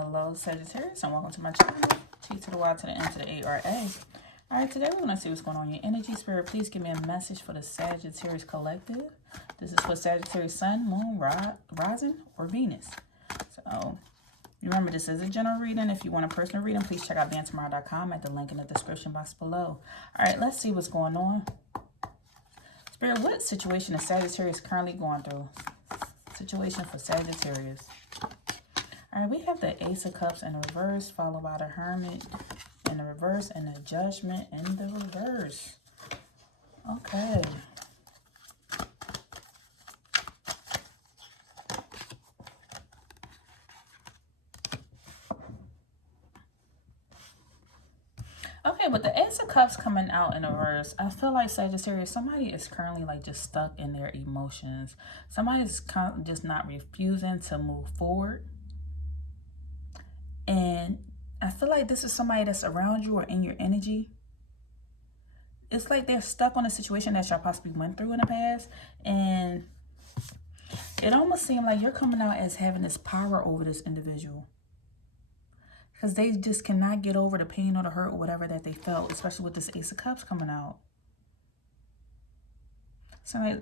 Hello, Sagittarius, and welcome to my channel. T to the Y to the N to the ARA. All right, today we're going to see what's going on in your energy. Spirit, please give me a message for the Sagittarius collective. This is for Sagittarius Sun, Moon, Rising, or Venus. So, remember, this is a general reading. If you want a personal reading, please check out BeingTymara.com at the link in the description box below. All right, let's see what's going on. Spirit, what situation is Sagittarius currently going through? Situation for Sagittarius. All right, we have the Ace of Cups in the reverse, followed by the Hermit in the reverse, and the Judgment in the reverse. Okay. Okay, with the Ace of Cups coming out in the reverse, I feel like Sagittarius, somebody is currently like just stuck in their emotions. Somebody's just not refusing to move forward. And I feel like this is somebody that's around you or in your energy. It's like they're stuck on a situation that y'all possibly went through in the past. And it almost seems like you're coming out as having this power over this individual. Because they just cannot get over the pain or the hurt or whatever that they felt, especially with this Ace of Cups coming out. So like,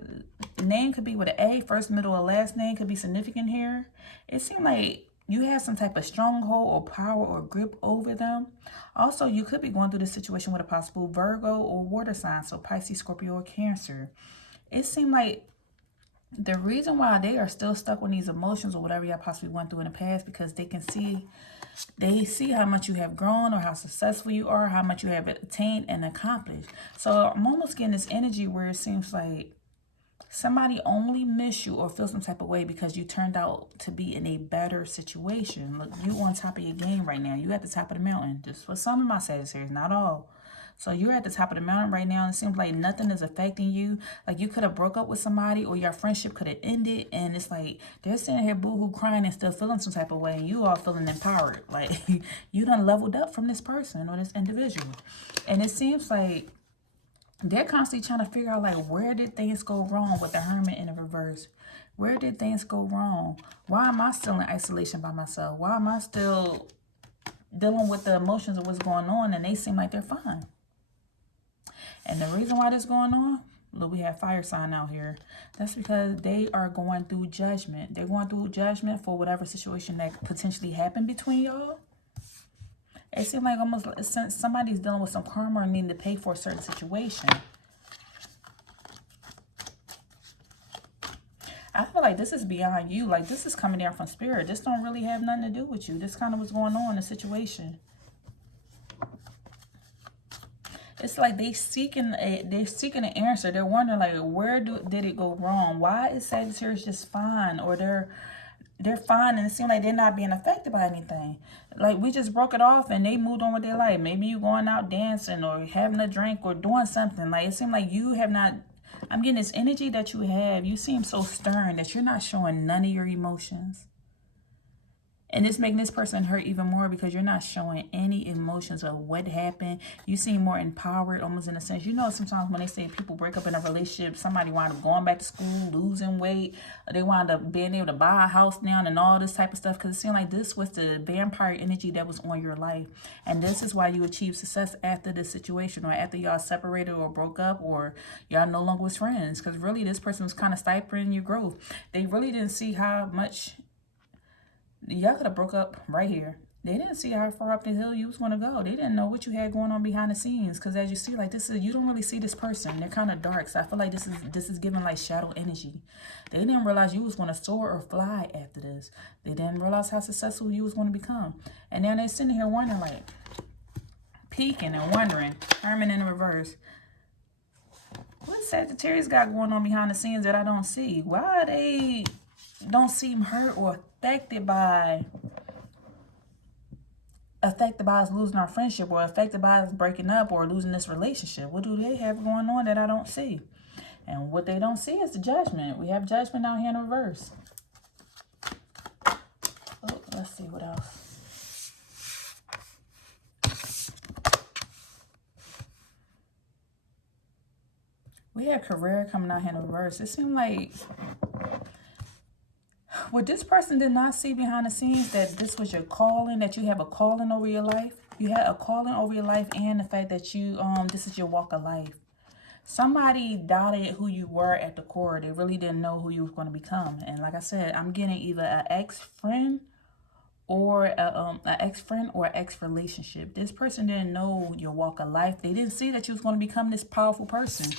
the name could be with an A, first, middle, or last name could be significant here. It seems like you have some type of stronghold or power or grip over them. Also, you could be going through this situation with a possible Virgo or water sign, so Pisces, Scorpio, or Cancer. It seemed like the reason why they are still stuck on these emotions or whatever y'all possibly went through in the past, because they see how much you have grown or how successful you are, how much you have attained and accomplished. So I'm almost getting this energy where it seems like somebody only miss you or feel some type of way because you turned out to be in a better situation. Look, you on top of your game right now. You at the top of the mountain. Just for some of my Sagittarius, not all. So you're at the top of the mountain right now, and it seems like nothing is affecting you. Like you could have broke up with somebody, or your friendship could have ended, and it's like they're sitting here boo-hoo crying and still feeling some type of way, and you all feeling empowered. Like you done leveled up from this person or this individual. And it seems like they're constantly trying to figure out, like, where did things go wrong with the Hermit in the reverse? Where did things go wrong? Why am I still in isolation by myself? Why am I still dealing with the emotions of what's going on, and they seem like they're fine? And the reason why this is going on, look, we have fire sign out here. That's because they are going through judgment. They're going through judgment for whatever situation that potentially happened between y'all. It seems like almost somebody's dealing with some karma or needing to pay for a certain situation. I feel like this is beyond you. Like, this is coming down from spirit. This don't really have nothing to do with you. This kind of what's going on in the situation. It's like they're seeking an answer. They're wondering, like, where did it go wrong? Why is Sagittarius just fine? Or they're fine, and it seems like they're not being affected by anything. Like, we just broke it off and they moved on with their life. Maybe you going out dancing or having a drink or doing something. Like, it seems like you have not, I'm getting this energy that you have. You seem so stern that you're not showing none of your emotions. And it's making this person hurt even more because you're not showing any emotions of what happened. You seem more empowered, almost in a sense. You know, sometimes when they say people break up in a relationship, somebody wind up going back to school, losing weight. Or they wind up being able to buy a house now and all this type of stuff. Because it seemed like this was the vampire energy that was on your life. And this is why you achieved success after this situation, or after y'all separated or broke up, or y'all no longer was friends. Because really, this person was kind of stifling your growth. They really didn't see how much y'all could have broke up right here. They didn't see how far up the hill you was going to go. They didn't know what you had going on behind the scenes. Because as you see, like, this is, you don't really see this person. They're kind of dark. So I feel like this is giving like shadow energy. They didn't realize you was going to soar or fly after this. They didn't realize how successful you was going to become. And now they're sitting here wondering, like, peeking and wondering. Hermit in the reverse. What Sagittarius got going on behind the scenes that I don't see? Why they don't seem hurt or affected by us losing our friendship, or affected by us breaking up or losing this relationship? What do they have going on that I don't see? And what they don't see is the judgment. We have judgment out here in reverse. Oh, let's see what else. We have career coming out here in reverse. It seemed like What this person did not see behind the scenes, that this was your calling, that you have a calling over your life. You had a calling over your life, and the fact that you, this is your walk of life. Somebody doubted who you were at the core. They really didn't know who you were going to become. And like I said, I'm getting either an ex-friend or an ex-friend or ex-relationship. This person didn't know your walk of life. They didn't see that you was going to become this powerful person.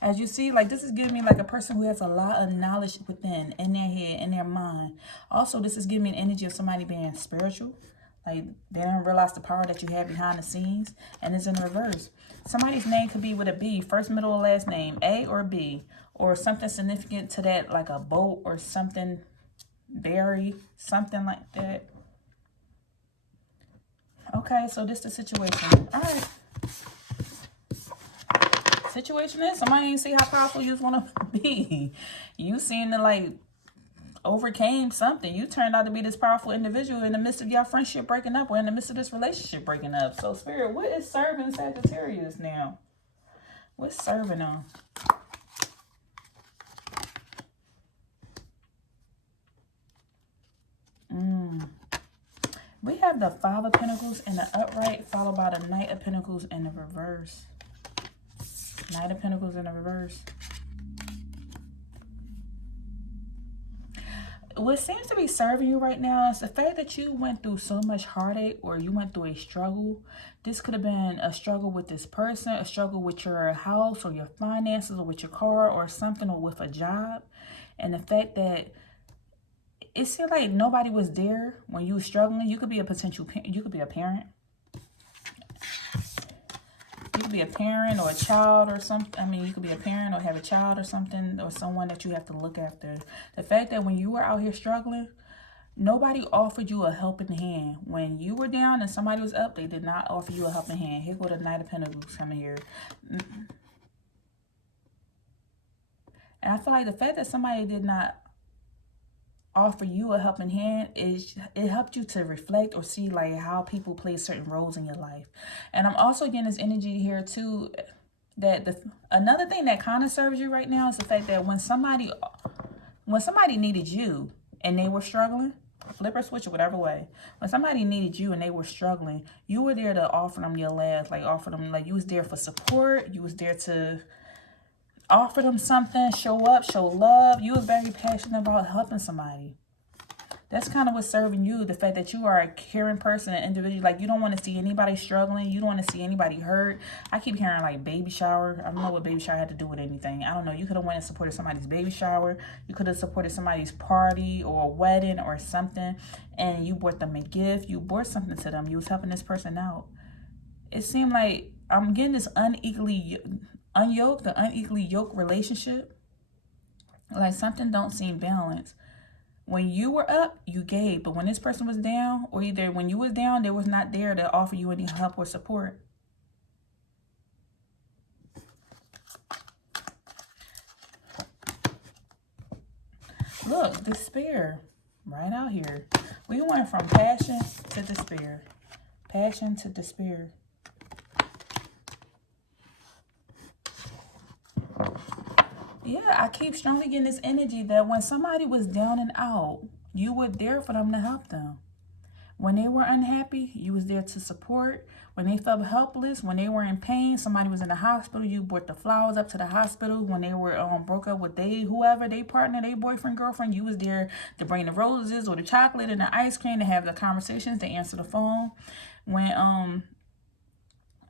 As you see, like, this is giving me like a person who has a lot of knowledge within, in their head, in their mind. Also, this is giving me an energy of somebody being spiritual. Like, they don't realize the power that you have behind the scenes. And it's in reverse. Somebody's name could be with a B, first, middle, or last name, A or B, or something significant to that, like a boat or something, berry, something like that. Okay, so this is the situation. All right. Situation is, somebody ain't see how powerful you want to be. You seem to, like, overcame something. You turned out to be this powerful individual in the midst of your friendship breaking up, or in the midst of this relationship breaking up. So, Spirit, what is serving Sagittarius now? What's serving them? We have the Five of Pentacles in the upright, followed by the Knight of Pentacles in the reverse. Knight of Pentacles in the reverse. What seems to be serving you right now is the fact that you went through so much heartache, or you went through a struggle. This could have been a struggle with this person, a struggle with your house or your finances, or with your car or something, or with a job. And the fact that it seemed like nobody was there when you were struggling. You could be a potential, you could be a parent. You could be a parent or a child or something. I mean, you could be a parent or have a child or something, or someone that you have to look after. The fact that when you were out here struggling, nobody offered you a helping hand. When you were down and somebody was up, they did not offer you a helping hand. Here go the Knight of Pentacles coming here. And I feel like the fact that somebody did not offer you a helping hand, is it helped you to reflect or see like how people play certain roles in your life. And I'm also getting this energy here too, that another thing that kind of serves you right now is the fact that when somebody needed you and they were struggling, flip or switch or whatever way, when somebody needed you and they were struggling, you were there to offer them your last, like offer them, like you was there for support, you was there to offer them something, show up, show love. You were very passionate about helping somebody. That's kind of what's serving you, the fact that you are a caring person, an individual. Like, you don't want to see anybody struggling. You don't want to see anybody hurt. I keep hearing, like, baby shower. I don't know what baby shower had to do with anything. I don't know. You could have went and supported somebody's baby shower. You could have supported somebody's party or a wedding or something. And you bought them a gift. You bought something to them. You was helping this person out. It seemed like I'm getting this unequally yoked relationship. Like, something don't seem balanced. When you were up, you gave. But when this person was down, or either when you was down, they was not there to offer you any help or support. Look, despair. Right out here. We went from passion to despair. Passion to despair. Yeah, I keep strongly getting this energy that when somebody was down and out, you were there for them to help them. When they were unhappy, you was there to support. When they felt helpless, when they were in pain, somebody was in the hospital, you brought the flowers up to the hospital. When they were broke up with whoever, they partner, they boyfriend, girlfriend, you was there to bring the roses or the chocolate and the ice cream, to have the conversations, to answer the phone. When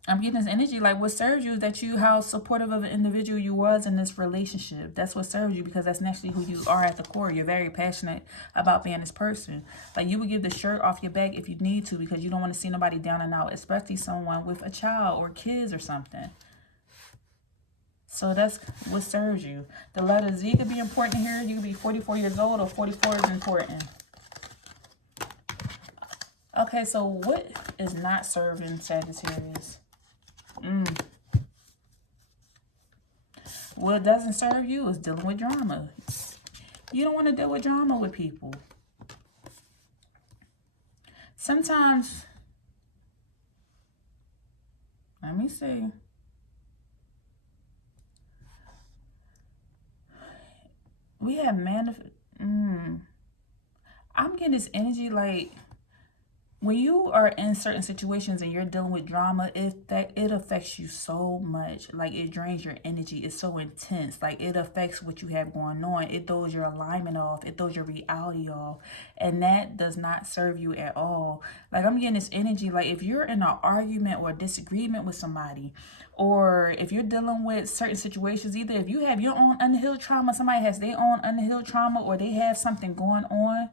I'm getting this energy, like, what serves you is that how supportive of an individual you was in this relationship. That's what serves you, because that's naturally who you are at the core. You're very passionate about being this person. Like, you would give the shirt off your back if you need to, because you don't want to see nobody down and out, especially someone with a child or kids or something. So that's what serves you. The letter Z could be important here. You could be 44 years old, or 44 is important. Okay, so what is not serving Sagittarius? What doesn't serve you is dealing with drama. You don't want to deal with drama with people. Sometimes, let me see. We have I'm getting this energy like when you are in certain situations and you're dealing with drama, it affects you so much. Like, it drains your energy. It's so intense. Like, it affects what you have going on. It throws your alignment off. It throws your reality off. And that does not serve you at all. Like, I'm getting this energy. Like, if you're in an argument or a disagreement with somebody, or if you're dealing with certain situations, either if you have your own unhealed trauma, somebody has their own unhealed trauma, or they have something going on,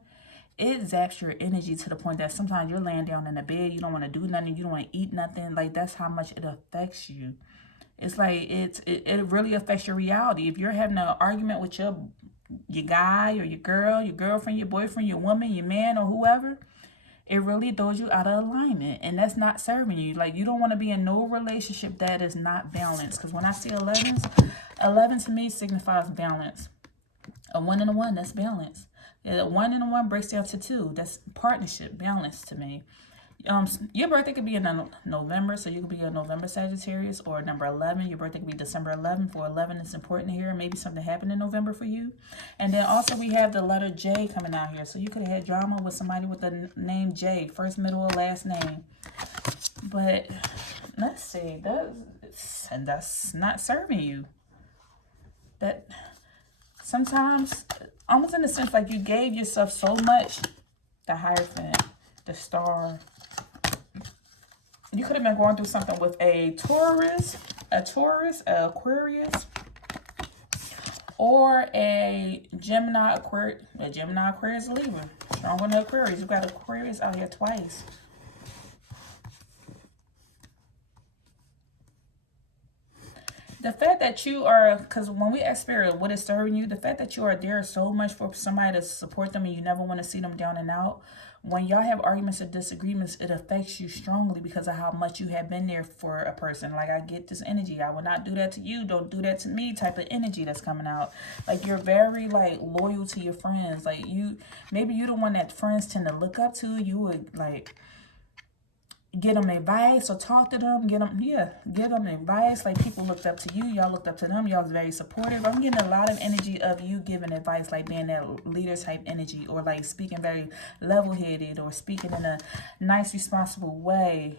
it zaps your energy to the point that sometimes you're laying down in the bed, you don't want to do nothing, you don't want to eat nothing. Like, that's how much it affects you. It's like it really affects your reality. If you're having an argument with your guy or your girl, your girlfriend, your boyfriend, your woman, your man, or whoever, it really throws you out of alignment, and that's not serving you. Like, you don't want to be in no relationship that is not balanced. Because when I see 11s, 11 to me signifies balance. A 1 and a 1, that's balance. A 1 and a 1 breaks down to 2. That's partnership, balance to me. Your birthday could be in November, so you could be a November Sagittarius, or number 11. Your birthday could be December 11th. For 11, it's important here. Maybe something happened in November for you. And then also we have the letter J coming out here. So you could have had drama with somebody with the name J, first, middle, or last name. But let's see, that's not serving you. That sometimes, almost in a sense, like you gave yourself so much. The Hierophant, the Star. You could have been going through something with a Taurus, an Aquarius, or a Gemini, Aquarius, Libra. Strong on the Aquarius. You got Aquarius out here twice. The fact that you are, because when we ask Spirit what is serving you, the fact that you are there so much for somebody to support them and you never want to see them down and out, when y'all have arguments or disagreements, it affects you strongly because of how much you have been there for a person. Like, I get this energy. I will not do that to you. Don't do that to me type of energy that's coming out. Like, you're very, like, loyal to your friends. Like, maybe you're the one that friends tend to look up to. You would, like, get them advice or talk to them, give them advice. Like, people looked up to you, y'all looked up to them, y'all was very supportive. I'm getting a lot of energy of you giving advice, like being that leader type energy, or like speaking very level-headed, or speaking in a nice, responsible way.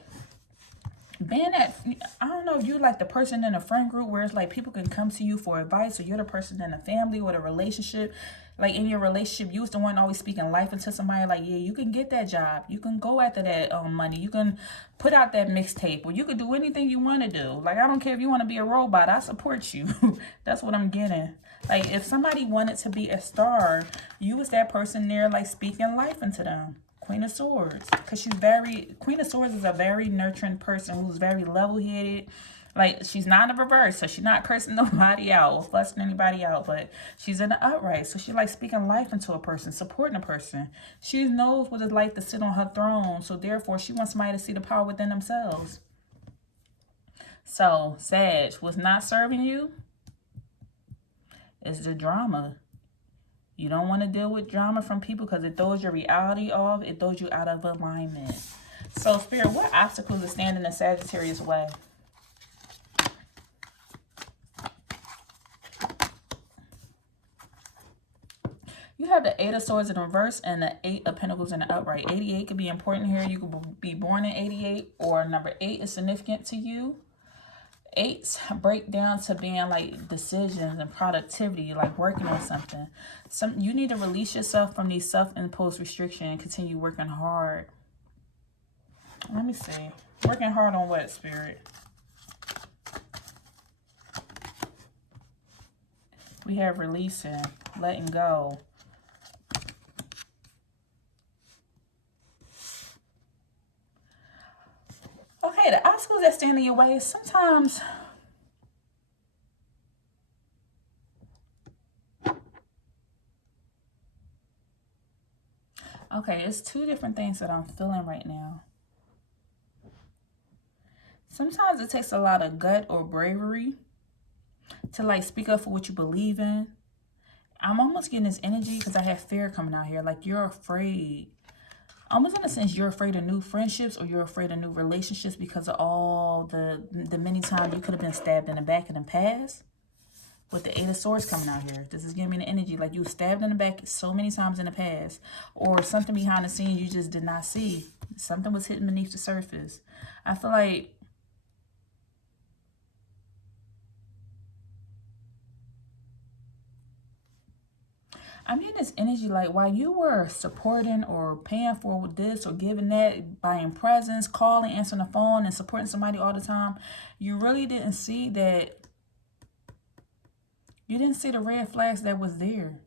Being that, I don't know if you're like the person in a friend group where it's like people can come to you for advice, or you're the person in a family or the relationship. Like, in your relationship, you was the one always speaking life into somebody. Like, yeah, you can get that job. You can go after that money. You can put out that mixtape, or you can do anything you want to do. Like, I don't care if you want to be a robot. I support you. That's what I'm getting. Like, if somebody wanted to be a star, you was that person there, like, speaking life into them. Queen of Swords. Because Queen of Swords is a very nurturing person who's very level-headed. Like, she's not in the reverse, so she's not cursing nobody out or fussing anybody out, but she's in the upright. So she likes speaking life into a person, supporting a person. She knows what it's like to sit on her throne, so therefore she wants somebody to see the power within themselves. So, Sag, what's not serving you is the drama. You don't want to deal with drama from people because it throws your reality off. It throws you out of alignment. So, Spirit, what obstacles are standing in Sagittarius' way? You have the 8 of Swords in the reverse and the 8 of Pentacles in the upright. 88 could be important here. You could be born in 88, or number 8 is significant to you. 8s break down to being like decisions and productivity, like working on something. You need to release yourself from these self-imposed restrictions and continue working hard. Let me see. Working hard on what, Spirit? We have releasing, letting go. Okay, the obstacles that stand in your way is sometimes okay, it's 2 different things that I'm feeling right now. Sometimes it takes a lot of gut or bravery to like speak up for what you believe in. I'm almost getting this energy because I have fear coming out here. Like, you're afraid. Almost in a sense, you're afraid of new friendships, or you're afraid of new relationships because of all the many times you could have been stabbed in the back in the past. with the Eight of Swords coming out here. This is giving me the energy like you stabbed in the back so many times in the past, or something behind the scenes you just did not see. Something was hidden beneath the surface. I feel like I'm getting this energy like while you were supporting or paying for this or giving that, buying presents, calling, answering the phone, and supporting somebody all the time, you really didn't see that. You didn't see the red flags that was there.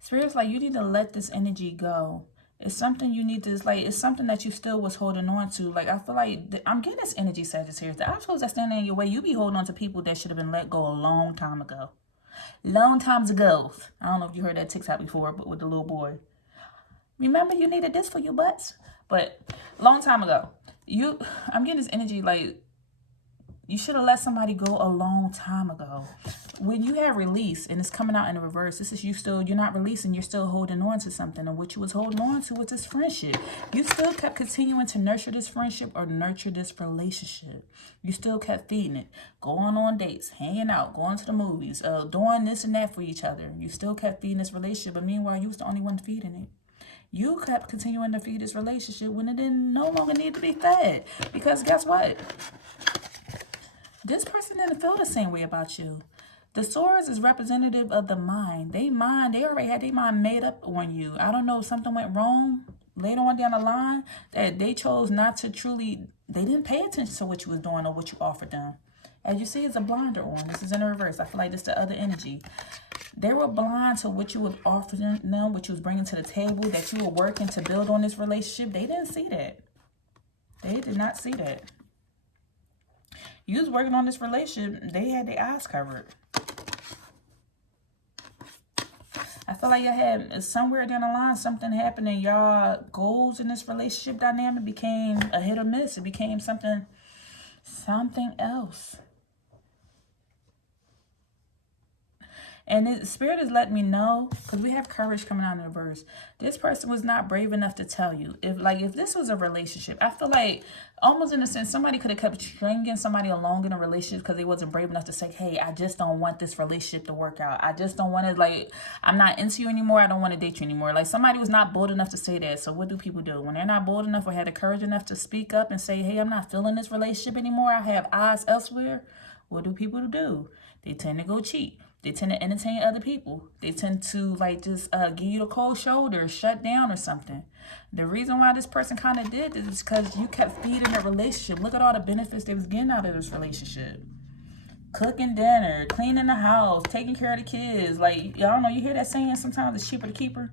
Spirit's like, you need to let this energy go. It's something you need to, it's like, it's something that you still was holding on to. Like, I feel like, I'm getting this energy, Sagittarius. The obstacles that stand in your way, you be holding on to people that should have been let go a long time ago. Long times ago. I don't know if you heard that TikTok before, but with the little boy. Remember you needed this for your butts? But long time ago. I'm getting this energy like, you should have let somebody go a long time ago. When you have release and it's coming out in the reverse, this is you're not releasing, you're still holding on to something. And what you was holding on to was this friendship. You still kept continuing to nurture this friendship or nurture this relationship. You still kept feeding it. Going on dates, hanging out, going to the movies, doing this and that for each other. You still kept feeding this relationship, but meanwhile, you was the only one feeding it. You kept continuing to feed this relationship when it didn't no longer need to be fed. Because guess what? This person didn't feel the same way about you. The swords is representative of the mind. They already had their mind made up on you. I don't know if something went wrong later on down the line that they chose not to they didn't pay attention to what you was doing or what you offered them. As you see, it's a blinder on. This is in the reverse. I feel like this is the other energy. They were blind to what you was offering them, what you was bringing to the table, that you were working to build on this relationship. They didn't see that. They did not see that. You was working on this relationship. They had their eyes covered. I feel like you had somewhere down the line, something happened and y'all goals in this relationship dynamic became a hit or miss. It became something else. And Spirit is letting me know, because we have courage coming out in the verse. This person was not brave enough to tell you. If this was a relationship, I feel like almost in a sense, somebody could have kept stringing somebody along in a relationship because they wasn't brave enough to say, hey, I just don't want this relationship to work out. I just don't want to, like, I'm not into you anymore. I don't want to date you anymore. Like, somebody was not bold enough to say that. So what do people do? When they're not bold enough or had the courage enough to speak up and say, hey, I'm not feeling this relationship anymore. I have eyes elsewhere. What do people do? They tend to go cheat. They tend to entertain other people. They tend to like just give you the cold shoulder, shut down or something. The reason why this person kind of did this is because you kept feeding the relationship. Look at all the benefits they was getting out of this relationship. Cooking dinner, cleaning the house, taking care of the kids. Like, I don't know, you hear that saying sometimes it's cheaper to keep her.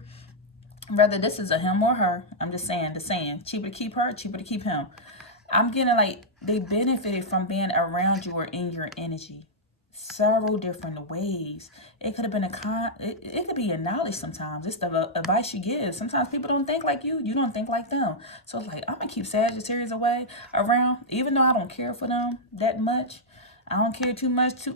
Whether this is a him or her, I'm just saying, the saying, cheaper to keep her, cheaper to keep him. I'm getting like they benefited from being around you or in your energy. Several different ways. It could have been it could be your knowledge sometimes. It's the advice you give. Sometimes people don't think like you. You don't think like them. So it's like, I'm going to keep Sagittarius around, even though I don't care for them that much. I don't care too much.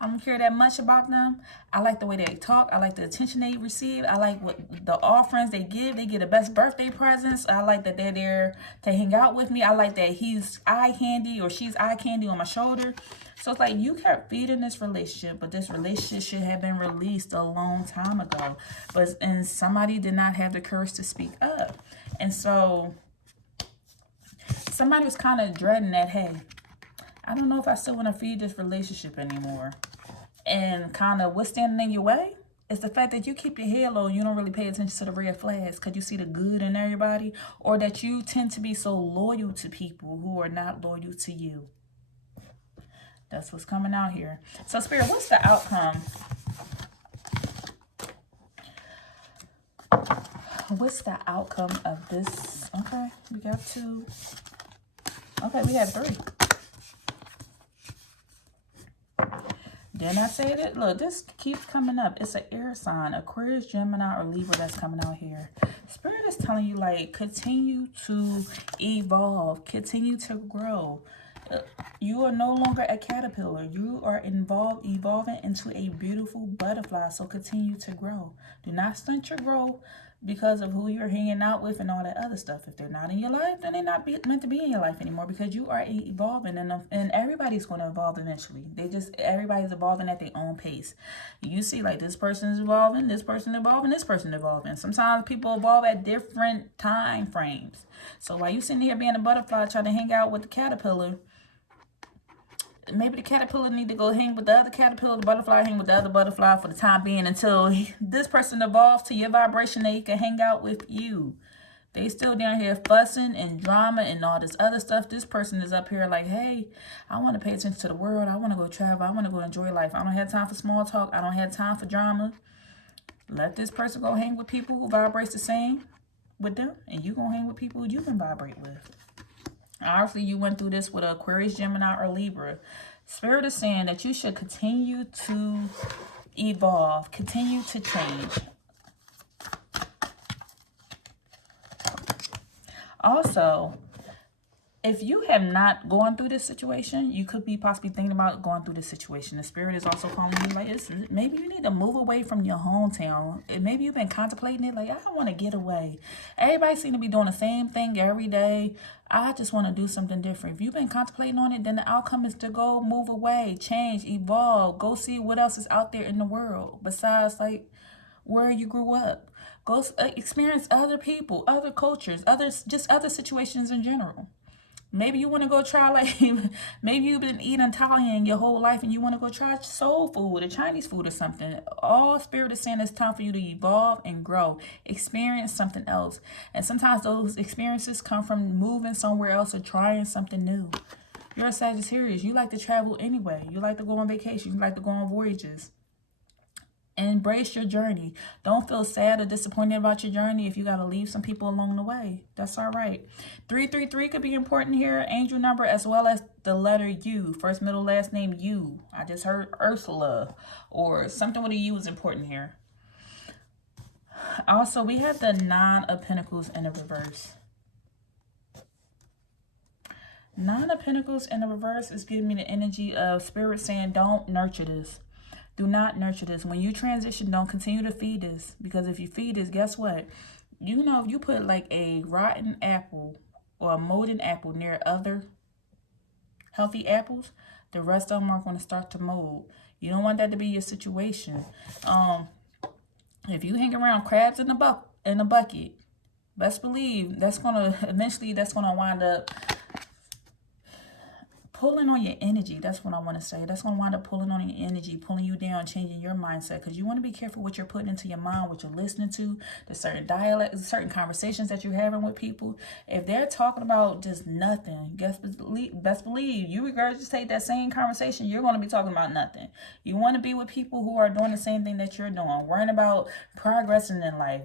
I don't care that much about them. I like the way they talk. I like the attention they receive. I like what the offerings they give. They get the best birthday presents. I like that they're there to hang out with me. I like that he's eye candy or she's eye candy on my shoulder. So it's like you kept feeding this relationship, but this relationship should have been released a long time ago. And somebody did not have the courage to speak up. And so somebody was kind of dreading that, hey, I don't know if I still want to feed this relationship anymore. And kind of what's standing in your way is the fact that you keep your head low and you don't really pay attention to the red flags because you see the good in everybody, or that you tend to be so loyal to people who are not loyal to you. That's what's coming out here. So, Spirit, what's the outcome? What's the outcome of this? Okay, we got 2. Okay, we have 3. Didn't I say that? Look, this keeps coming up. It's an air sign, Aquarius, Gemini, or Libra that's coming out here. Spirit is telling you, like, continue to evolve, continue to grow. You are no longer a caterpillar. You are evolving into a beautiful butterfly. So continue to grow. Do not stunt your growth. because of who you're hanging out with and all that other stuff. If they're not in your life, then they're not meant to be in your life anymore, because you are evolving, and everybody's going to evolve eventually. Everybody's evolving at their own pace. You see, like, this person is evolving, this person evolving, this person evolving. Sometimes people evolve at different time frames. So while you sitting here being a butterfly trying to hang out with the caterpillar, maybe the caterpillar need to go hang with the other caterpillar, the butterfly hang with the other butterfly for the time being, until this person evolves to your vibration, they can hang out with you. They still down here fussing and drama and all this other stuff. This person is up here like, hey, I want to pay attention to the world. I want to go travel. I want to go enjoy life. I don't have time for small talk. I don't have time for drama. Let this person go hang with people who vibrate the same with them, and you gonna hang with people who you can vibrate with. Obviously, you went through this with Aquarius, Gemini, or Libra. Spirit is saying that you should continue to evolve, continue to change. Also, if you have not gone through this situation, you could be possibly thinking about going through this situation. The Spirit is also calling you like, maybe you need to move away from your hometown. And maybe you've been contemplating it like, I want to get away. Everybody seems to be doing the same thing every day. I just want to do something different. If you've been contemplating on it, then the outcome is to go move away, change, evolve, go see what else is out there in the world besides like where you grew up. Go experience other people, other cultures, other situations in general. Maybe you want to go try, like, maybe you've been eating Italian your whole life and you want to go try soul food or Chinese food or something. All Spirit is saying it's time for you to evolve and grow, experience something else. And sometimes those experiences come from moving somewhere else or trying something new. You're a Sagittarius. You like to travel anyway. You like to go on vacation. You like to go on voyages. Embrace your journey. Don't feel sad or disappointed about your journey if you got to leave some people along the way. That's all right. 333 could be important here. Angel number as well as the letter U. First, middle, last name U. I just heard Ursula or something with a U is important here. Also, we have the Nine of Pentacles in the reverse. Nine of Pentacles in the reverse is giving me the energy of Spirit saying, don't nurture this. Do not nurture this. When you transition, don't continue to feed this. Because if you feed this, guess what? You know, if you put like a rotten apple or a molded apple near other healthy apples, the rest of them are going to start to mold. You don't want that to be your situation. If you hang around crabs in a bucket, best believe that's going to eventually wind up pulling on your energy. That's what I want to say. That's going to wind up pulling on your energy, pulling you down, changing your mindset. Because you want to be careful what you're putting into your mind, what you're listening to, the certain dialects, certain conversations that you're having with people. If they're talking about just nothing, best believe you regurgitate that same conversation, you're going to be talking about nothing. You want to be with people who are doing the same thing that you're doing, worrying about progressing in life,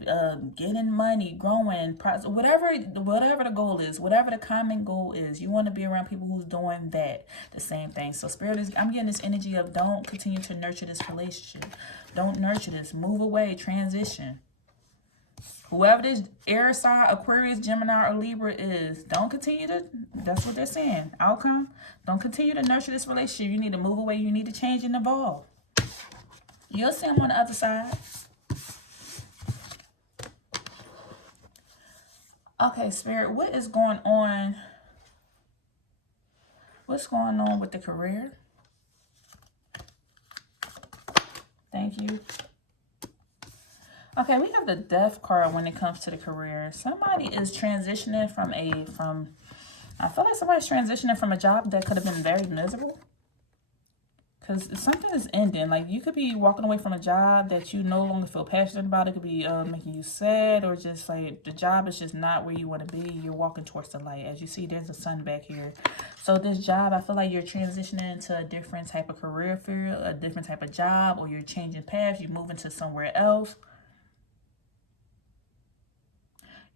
getting money, growing, whatever the goal is, whatever the common goal is. You want to be around people who's doing that. The same thing. So Spirit is, I'm getting this energy of don't continue to nurture this relationship. Don't nurture this. Move away. Transition. Whoever this air sign, Aquarius, Gemini, or Libra is, don't continue to, that's what they're saying. Outcome, don't continue to nurture this relationship. You need to move away. You need to change and evolve. You'll see them on the other side. Okay, Spirit, what is going on? What's going on with the career? Thank you. Okay, we have the Death card when it comes to the career. Somebody is transitioning I feel like somebody's transitioning from a job that could have been very miserable. Because something is ending. Like, you could be walking away from a job that you no longer feel passionate about. It could be making you sad, or just like the job is just not where you want to be. You're walking towards the light. As you see, there's a sun back here. So this job, I feel like you're transitioning into a different type of career field, a different type of job, or you're changing paths. You're moving to somewhere else.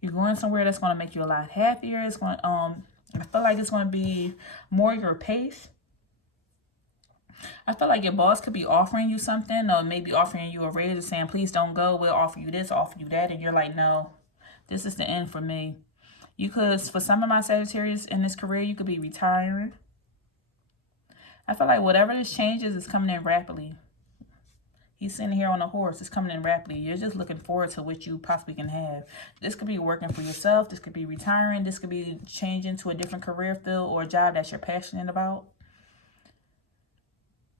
You're going somewhere that's going to make you a lot happier. It's going I feel like it's going to be more your pace. I feel like your boss could be offering you something, or maybe offering you a raise, or saying, please don't go, we'll offer you this, offer you that. And you're like, no, this is the end for me. You could, for some of my Sagittarius in this career, you could be retiring. I feel like whatever this changes is coming in rapidly. He's sitting here on a horse. It's coming in rapidly. You're just looking forward to what you possibly can have. This could be working for yourself. This could be retiring. This could be changing to a different career field or a job that you're passionate about.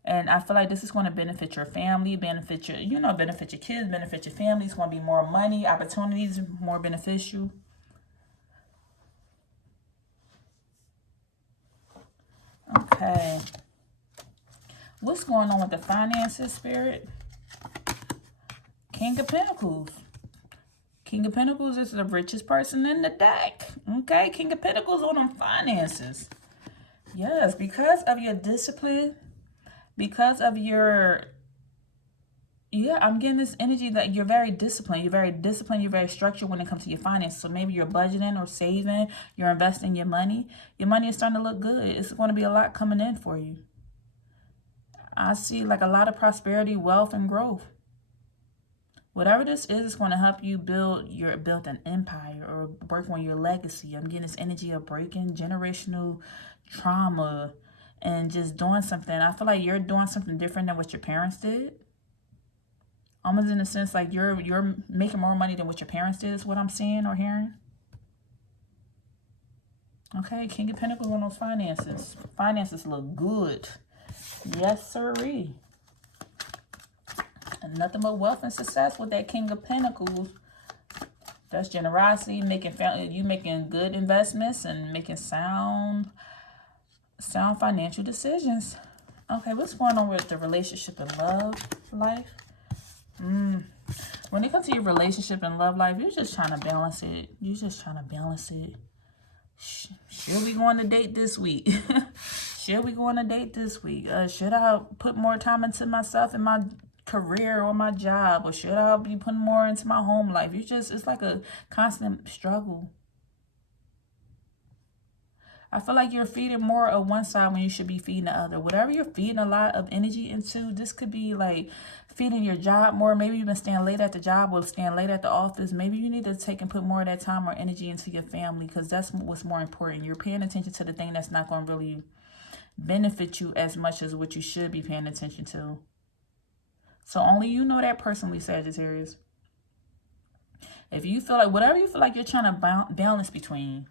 And I feel like this is going to benefit your family, benefit your, benefit your kids, benefit your family. It's going to be more money, opportunities, more beneficial. Okay. What's going on with the finances, Spirit? King of Pentacles. King of Pentacles is the richest person in the deck. Okay, King of Pentacles on them finances. Yes, because of your discipline, because of your, I'm getting this energy that you're very disciplined. You're very disciplined. You're very structured when it comes to your finances. So maybe you're budgeting or saving. You're investing your money. Your money is starting to look good. It's going to be a lot coming in for you. I see like a lot of prosperity, wealth, and growth. Whatever this is going to help you build an empire or work on your legacy. I'm getting this energy of breaking generational trauma and just doing something. I feel like you're doing something different than what your parents did. Almost in a sense like you're making more money than what your parents did is what I'm seeing or hearing. Okay, King of Pentacles on those finances. Finances look good. Yes, sirree. And nothing but wealth and success with that King of Pentacles. That's generosity, you making good investments and making sound financial decisions. Okay, what's going on with the relationship and love life? When it comes to your relationship and love life, you're just trying to balance it. You're just trying to balance it. Should we go on a date this week? Should we go on a date this week? Should I put more time into myself and my career or my job? Or should I be putting more into my home life? It's like a constant struggle. I feel like you're feeding more of one side when you should be feeding the other. Whatever you're feeding a lot of energy into, this could be like feeding your job more. Maybe you've been staying late at the job or staying late at the office. Maybe you need to take and put more of that time or energy into your family because that's what's more important. You're paying attention to the thing that's not going to really benefit you as much as what you should be paying attention to. So only you know that personally, Sagittarius. If you feel like, whatever you feel like you're trying to balance between,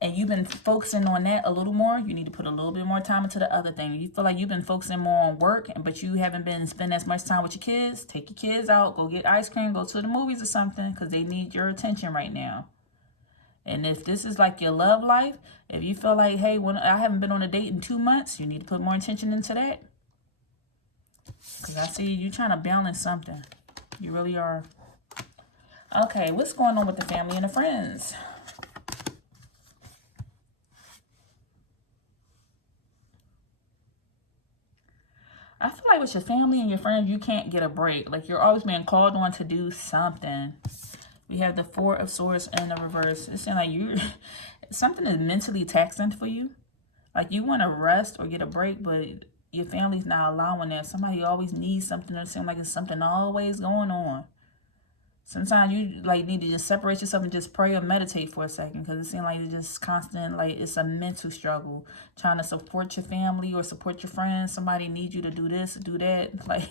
and you've been focusing on that a little more, you need to put a little bit more time into the other thing. You feel like you've been focusing more on work, but you haven't been spending as much time with your kids. Take your kids out, go get ice cream, go to the movies or something, because they need your attention right now. And if this is like your love life, if you feel like, hey, when I haven't been on a date in 2 months, you need to put more attention into that. Because I see you trying to balance something. You really are. Okay, what's going on with the family and the friends? I feel like with your family and your friends, you can't get a break. Like you're always being called on to do something. We have the Four of Swords in the reverse. It's saying like something is mentally taxing for you. Like you want to rest or get a break, but your family's not allowing that. Somebody always needs something. It seems like it's something always going on. Sometimes you like need to just separate yourself and just pray or meditate for a second, because it seems like it's just constant, like it's a mental struggle trying to support your family or support your friends. Somebody needs you to do this, do that, like,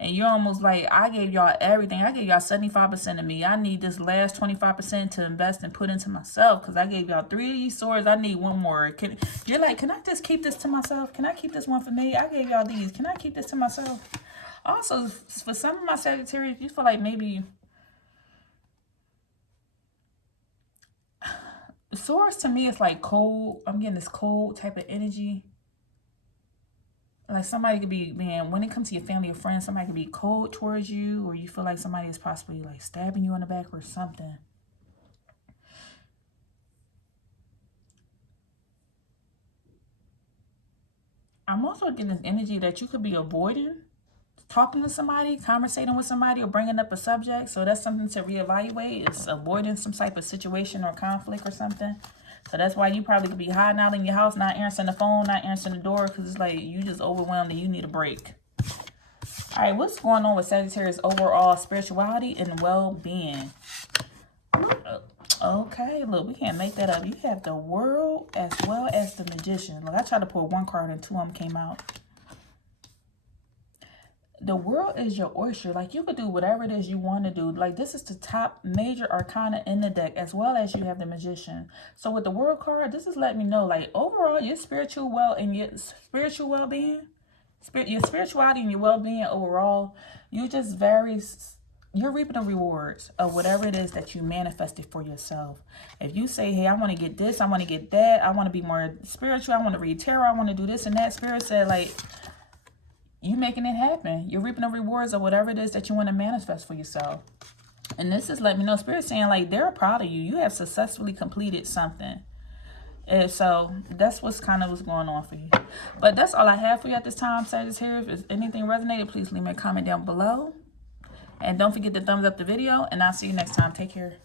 and you're almost like, I gave y'all everything. I gave y'all 75% of me. I need this last 25% to invest and put into myself, because I gave y'all 3 of these swords. I need 1 more. You're like, can I just keep this to myself? Can I keep this one for me? I gave y'all these. Can I keep this to myself? Also, for some of my Sagittarius, you feel like maybe Swords to me is like cold. I'm getting this cold type of energy. Like somebody could be, man, when it comes to your family or friends, somebody could be cold towards you, or you feel like somebody is possibly like stabbing you in the back or something. I'm also getting this energy that you could be avoiding talking to somebody, conversating with somebody, or bringing up a subject. So that's something to reevaluate. It's avoiding some type of situation or conflict or something. So that's why you probably could be hiding out in your house, not answering the phone, not answering the door, because it's like you just overwhelmed and you need a break. All right, what's going on with Sagittarius overall spirituality and well-being? Okay, look, we can't make that up. You have the World as well as the Magician. Look, I tried to pull 1 card and 2 of them came out. the world is your oyster. Like, you could do whatever it is you want to do. Like, this is the top major arcana in the deck, as well as you have the Magician. So with the World card, this is letting me know, like, overall, your spiritual well-being, your spirituality and your well-being overall, you're reaping the rewards of whatever it is that you manifested for yourself. If you say, hey, I want to get this, I want to get that, I want to be more spiritual, I want to read tarot, I want to do this and that, Spirit said, like, you making it happen. You're reaping the rewards of whatever it is that you want to manifest for yourself. And this is letting me know, Spirit saying, like, they're proud of you. You have successfully completed something. And so that's what's going on for you. But that's all I have for you at this time, Sagittarius. If anything resonated, please leave me a comment down below. And don't forget to thumbs up the video. And I'll see you next time. Take care.